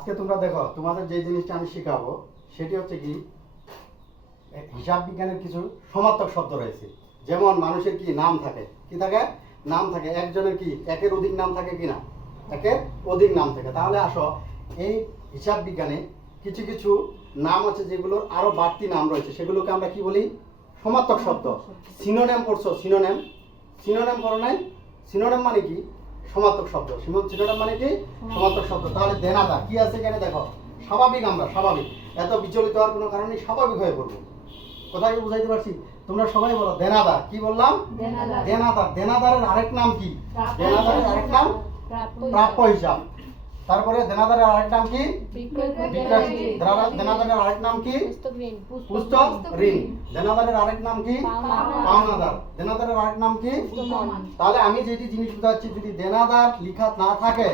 আজকে তোমরা দেখো তোমাদের যে জিনিসটা আমি শেখাবো সেটি হচ্ছে কি হিসাব বিজ্ঞানের কিছু সমার্থক শব্দ রয়েছে। যেমন মানুষের কি নাম থাকে, কি থাকে, নাম থাকে। একজনের কি একের অধিক নাম থাকে কি না, একের অধিক নাম থাকে। তাহলে আসো এই হিসাব বিজ্ঞানে কিছু কিছু নাম আছে যেগুলোর আরো বাড়তি নাম রয়েছে, সেগুলোকে আমরা কি বলি, সমার্থক শব্দ। সিনোনিম পড়ছো, সিনোনিম, সিনোনিম পড়ো নাই? সিনোনিম মানে কি, সমার্থক শব্দ। সিনোনিম মানে কি, সমার্থক শব্দ। তাহলে দেনাদা কি আছে এখানে দেখো, স্বাভাবিক, আমরা স্বাভাবিক, এত বিচলিত হওয়ার কোনো কারণে স্বাভাবিক হয়ে পড়বো। কোথায় বুঝাইতে পারছি? তোমরা সবাই বলো দেনাদার। কি বললাম? দেনাদার। দেনাদারের আরেক নাম কি? দেনাদারের আরেক নাম প্রাপ্য হিসাব। তারপরে দেনাদারের আরেক নাম কি? দেনাদারের আরেক নাম কি? পুস্তক ঋণ। দেনাদারের আরেক নাম কি? পাওনাদার। দেনাদারের আরেক নাম কি? তাহলে আমি যেটি জিনিস বুঝাচ্ছি, যদি দেনাদার লিখা না থাকে,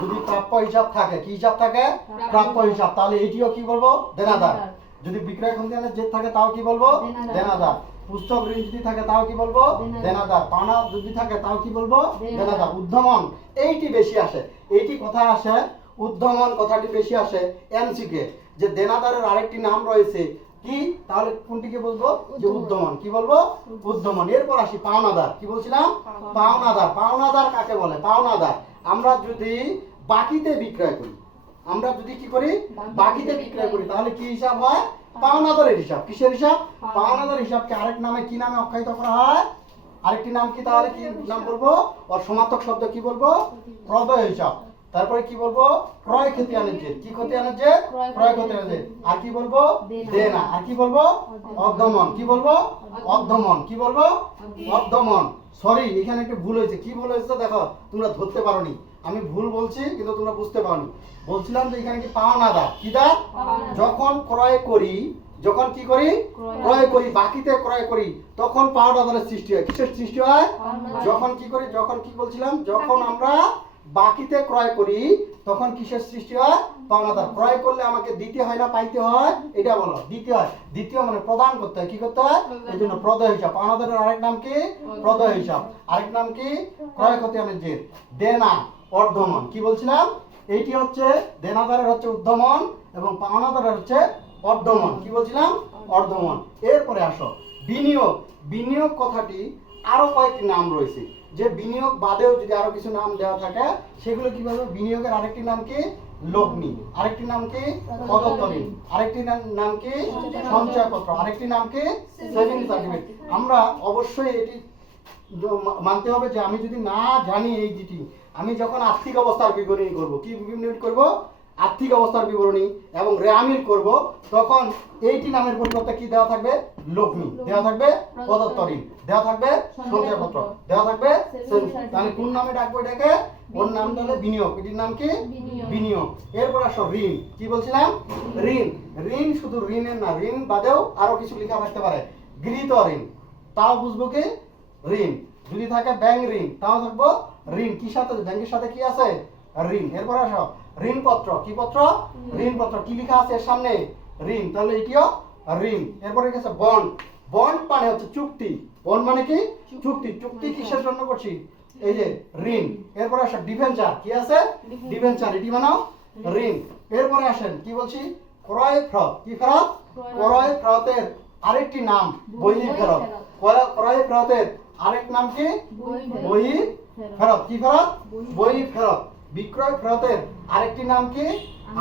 যদি প্রাপ্য হিসাব থাকে, কি হিসাব থাকে? প্রাপ্য হিসাব। তাহলে এটিও কি বলবো? দেনাদার। যদি বিক্রয় খতিয়ানের জেদ থাকে তাও কি বলবো? দেনাদার। পুস্তক ঋণ যদি থাকে তাও কি বলবো? দেনাদার। পাওনা যদি থাকে তাও কি বলবো? দেনাদার। উদ্ধমন এইটি বেশি আসে, এইটি কথা আসে, উদ্ধমন কথাটি বেশি আসে এমসিকে, যে দেনাদারের আরেকটি নাম রয়েছে কি, তাহলে কোনটিকে বলবো? যে উদ্ধমন। কি বলবো? উদ্ধমন। এরপর আসি পাওনাদার। কি বলছিলাম? পাওনাদার। পাওনাদার কাকে বলে? পাওনাদার আমরা যদি বাকিতে বিক্রয় করি, আমরা যদি কি করি, বাকিতে বিক্রয় করি, তাহলে কি হিসাব হয়? পাওনাদারের হিসাব। কিসের হিসাব? পাওনাদার হিসাবকে আরেক নামে, কি নামে আখ্যায়িত করা হয়? আরেকটি নাম কি, তাহলে কি নাম বলবো? আর সমার্থক শব্দ কি বলবো? প্রদয় হিসাব। তারপরে কি বলবো? ক্রয় খতিয়ানের জেদ। কি খতিয়ানের জেদ? ক্রয় খতিয়ানের জেদ। আর কি বলবো? দেনা। আর কি বলবো? অর্ধমন। কি বলবো? অর্ধমন। কি বলবো? অর্ধমন। সরি, এখানে একটু ভুল হয়েছে। কি ভুল হয়েছে দেখো, তোমরা ধরতে পারোনি, আমি ভুল বলছি কিন্তু তোমরা বুঝতে পারোনি। বলছিলাম যে এখানে কি পাওনাদার, কি দা, যখন ক্রয় করি, যখন কি করি, ক্রয় করি, বাকিতে ক্রয় করি, তখন পাওনাদারের সৃষ্টি হয়। কিসের সৃষ্টি হয়? যখন কি করি, যখন কি বলছিলাম, যখন আমরা বাকিতে ক্রয় করি তখন কিসের সৃষ্টি হয়? পাওনাদার। ক্রয় করলে আমাকে দিতে হয় না পাইতে হয়? এটা বলো। দিতে হয়। দ্বিতীয় মানে প্রদান করতে হয়। কি করতে হয়? এই জন্য প্রদয় হিসাব। পাওনাদারের আরেক নাম কি? প্রদয় হিসাব। আরেক নাম কি? ক্রয় খতিয়ানের জেদ। দেনা, অর্ধমন। কি বলছিলাম? এইটি হচ্ছে দেনাদারের হচ্ছে উদ্ধমন এবং পাওনাদারের হচ্ছে অর্ধমন। কি বলছিলাম? অর্ধমন। এরপরে আসো বিনিয়োগ। বিনিয়োগ কথাটি আরো কয়েকটি নাম রয়েছে, যে বিনিয়োগ বাদেও যদি আরো কিছু নাম দেওয়া থাকে সেগুলো কি বলবো? বিনিয়োগের আরেকটি নাম কি? লগ্নি। আরেকটি নাম কি? প্রদত্ত ঋণ। আরেকটি নাম কি? সঞ্চয়পত্র। আরেকটি নাম কি? Saving certificate. আমরা অবশ্যই এটি মানতে হবে যে আমি যদি না জানি এই দুটি, আমি যখন আর্থিক অবস্থার বিবরণী করব, কি বিবরণী করব? আর্থিক অবস্থার বিবরণী এবং রেয়ামিল করব, তখন এইটি নামের পরিবর্তে কি দেওয়া থাকবে? লগ্নি দেওয়া থাকবে, প্রদত্ত ঋণ দেওয়া থাকবে, সঞ্চয়পত্র দেওয়া থাকবে। তাহলে কোন নামে ডাকবো এটাকে? ওর নাম তাহলে বিনিয়োগ। এটির নাম কি? বিনিয়োগ। এরপর আসো ঋণ। কি বলছিলাম? ঋণ। ঋণ শুধু ঋণের না, ঋণ বাদেও আরো কিছু লেখা থাকতে পারে। গৃহীত ঋণ, তাও বুঝবো কি? ঋণ। যদি থাকে ব্যাংক ঋণ, তাও থাকবো ঋণ। কি সাথে? ব্যাংকের সাথে কি আছে? ঋণ। এরপর আসো ঋণপত্র। কি পত্র? ঋণপত্র। কি লেখা আছে এর সামনে? ঋণ। তাহলে এটিও ঋণ। এরপরে গেছে বন্ড। বন্ড মানে হচ্ছে চুক্তি। বন্ড মানে কি? চুক্তি। চুক্তি কিসের জন্য করছি? এই যে ঋণ। এরপরে আসো ডিভেঞ্চার। কি আছে? ডিভেঞ্চার। এটি মানাও ঋণ। এরপরে আসেন কি বলছি? ক্রয় ফেরত। কি ফেরত? ক্রয় ফেরতের আরেকটি নাম বহি ফেরত। ক্রয় ফেরতের আরেক নাম কি? বহি ফেরত। কি ফেরত? বহি ফেরত। বিক্রয় ফেরতের আরেকটি নাম কি?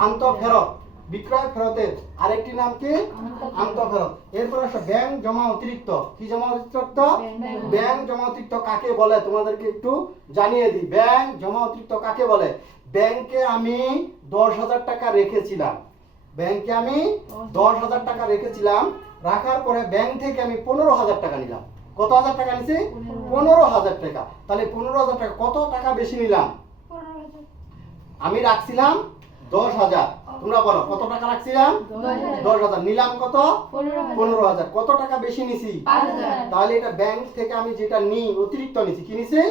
আন্ত ফেরত। বিক্রয় ফেরতের আরেকটি নাম কি? আন্ত ফেরত। এরপর আসো ব্যাংক জমা অতিরিক্ত। কি জমা অতিরিক্ত? ব্যাংক জমা অতিরিক্ত কাকে বলে তোমাদেরকে একটু জানিয়ে দিই। ব্যাংক জমা অতিরিক্ত কাকে বলে? ব্যাংকে আমি 10,000 টাকা রেখেছিলাম, ব্যাংকে আমি 10,000 টাকা রেখেছিলাম, রাখার পরে ব্যাংক থেকে আমি 15,000 টাকা নিলাম। কত হাজার টাকা নিছি? 15,000 টাকা। তাহলে 15,000 টাকা, কত টাকা বেশি নিলাম? আমি রাখছিলাম 10,000। তোমরা বলো কত টাকা রাখছিলাম? 10,000। নিলাম কত? 15,000। কত টাকা বেশি নিছি? 5,000। তাহলে এটা ব্যাংক থেকে আমি যেটা নিই অতিরিক্ত নিছি। কি নিছি?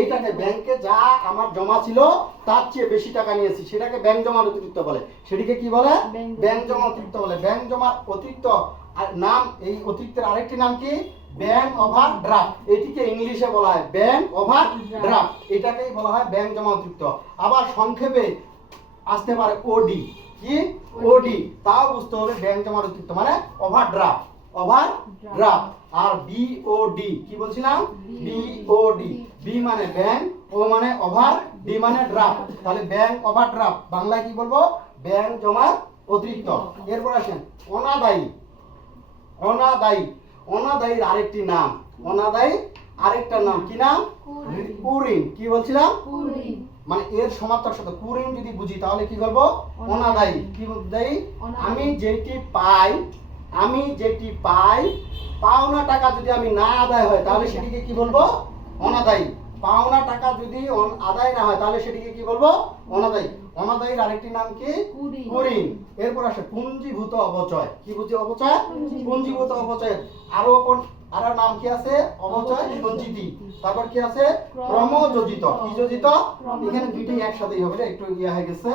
এইটাকে ব্যাংকে যা আমার জমা ছিল তার চেয়ে বেশি টাকা নিয়েছি, সেটাকে ব্যাংক জমা অতিরিক্ত বলে। সেটিকে কি বলে? ব্যাংক জমা অতিরিক্ত বলে। ব্যাংক জমা অতিরিক্ত নাম, এই অতিরিক্তের আরেকটি নাম কি? Bank overdraft. এটিকে ইংলিশে বলা হয় ব্যাংক ওভারড্রাফট। এটাকেই বলা হয় ব্যাংক জমা অতিরিক্ত। আবার সংক্ষেপে আসতে পারে ওডি, কি ওডি, তাও বুঝতে হবে ব্যাংক জমার অতিরিক্ত মানে ওভারড্রাফট, ওভারড্রাফট। আর বিওডি কি বলছিলাম, বিওডি, বি মানে ব্যাংক, ও মানে ওভার, ডি মানে ড্রাফট, তাহলে ব্যাংক ওভারড্রাফট বাংলায় কি বলবো, ব্যাংক জমার অতিরিক্ত। এরপর আসেন অনাদায়ী, অনাদায়ী, অনাদায়ীর আরেকটি নাম, অনাদায়ী আরেকটা নাম কি নাম, কুঋণ, কি বলছিলাম, মানে এর সমার্থক শব্দ কুঋণ যদি বুঝি তাহলে কি বলবো, অনাদায়ী, কি বুঝাই, আমি যেটি পাই, আমি যেটি পাই, পাওনা টাকা যদি আমি না আদায় হয় তাহলে সেটিকে কি বলবো, অনাদায়ী। পাওনা টাকা যদি আদায় না হয় তাহলে সেটিকে কি বলবো, অনাদায়ী। অনাদায়ীর আরেকটি নাম কি, কুঋণ। এরপর আসে পুঞ্জীভূত অপচয়, কি বুঝি অপচয়, পুঞ্জীভূত অপচয়। আর নাম কি আছে, অপচয় সঞ্চিতি। তারপর কি আছে, ক্রমযোজিত, কি যোজিত, এখানে দুইটাই একসাথেই হবে, একটু ইয়া হয়ে গেছে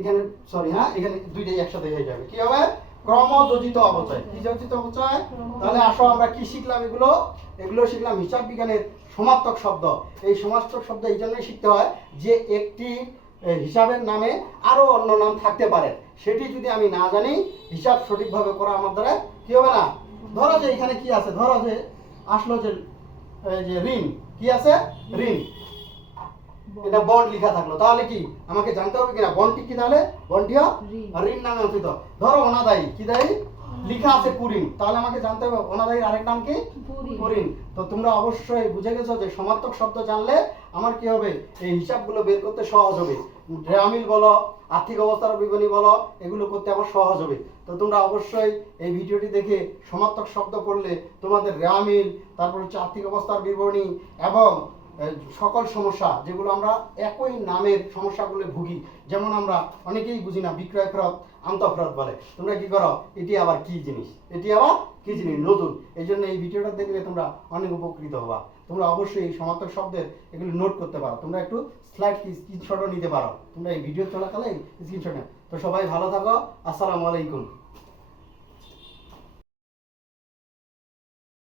এখানে, সরি হ্যাঁ, এখানে দুইটাই একসাথে হয়ে যাবে, কি হবে, ক্রমযোজিত অপচয়, কি যোজিত অপচয়। তাহলে আসো আমরা কি শিখলাম, এগুলো শিখলাম হিসাব বিজ্ঞানের সমার্থক শব্দ। এই সমার্থক শব্দ এই জন্যই শিখতে হয় যে একটি হিসাবের নামে আরো অন্য নাম থাকতে পারে, সেটি যদি আমি না জানি হিসাব সঠিকভাবে করা আমার দ্বারা কি হবে না। ধরো যে এখানে কি আছে, ধরো যে আসলো যে ঋণ, কি আছে, ঋণ, এটা বন্ড লেখা থাকলো, তাহলে কি আমাকে জানতে হবে কিনা বন্ডটি কি, তাহলে বন্ডটিও ঋণ নামে অভিহিত। ধরো অনাদায়ী, কি দায়ী লেখা আছে কুঋণ, তাহলে আমাকে জানতে হবে অনাদায়ীর আরেক নাম কি, কুঋণ। তো তোমরা অবশ্যই বুঝে গেছো যে সমার্থক শব্দ জানলে আমার কি হবে, এই হিসাবগুলো বের করতে সহজ হবে। রেয়ামিল বলো, আর্থিক অবস্থার বিবরণী বলো, এগুলো করতে আমার সহজ হবে। তো তোমরা অবশ্যই এই ভিডিওটি দেখে সমার্থক শব্দ করলে তোমাদের রেয়ামিল, তারপর হচ্ছে আর্থিক অবস্থার বিবরণী এবং সকল সমস্যা যেগুলো আমরা একই নামের সমস্যাগুলো ভুগি, যেমন আমরা অনেকেই বুঝি না বিক্রয় ফেরত, আন্তঃফেরত বলে, তোমরা কি করো, এটি আবার কি জিনিস, এটি আবার কি জিনিস নতুন। এই জন্য এই ভিডিওটা দেখলে তোমরা অনেক উপকৃত হবা। তোমরা অবশ্যই এই সমার্থক শব্দের এগুলো নোট করতে পারো, তোমরা একটু স্লাইড স্ক্রিনশটও নিতে পারো, তোমরা এই ভিডিও চলাকালে স্ক্রিনশট। তো সবাই ভালো থাকো, আসসালামু আলাইকুম।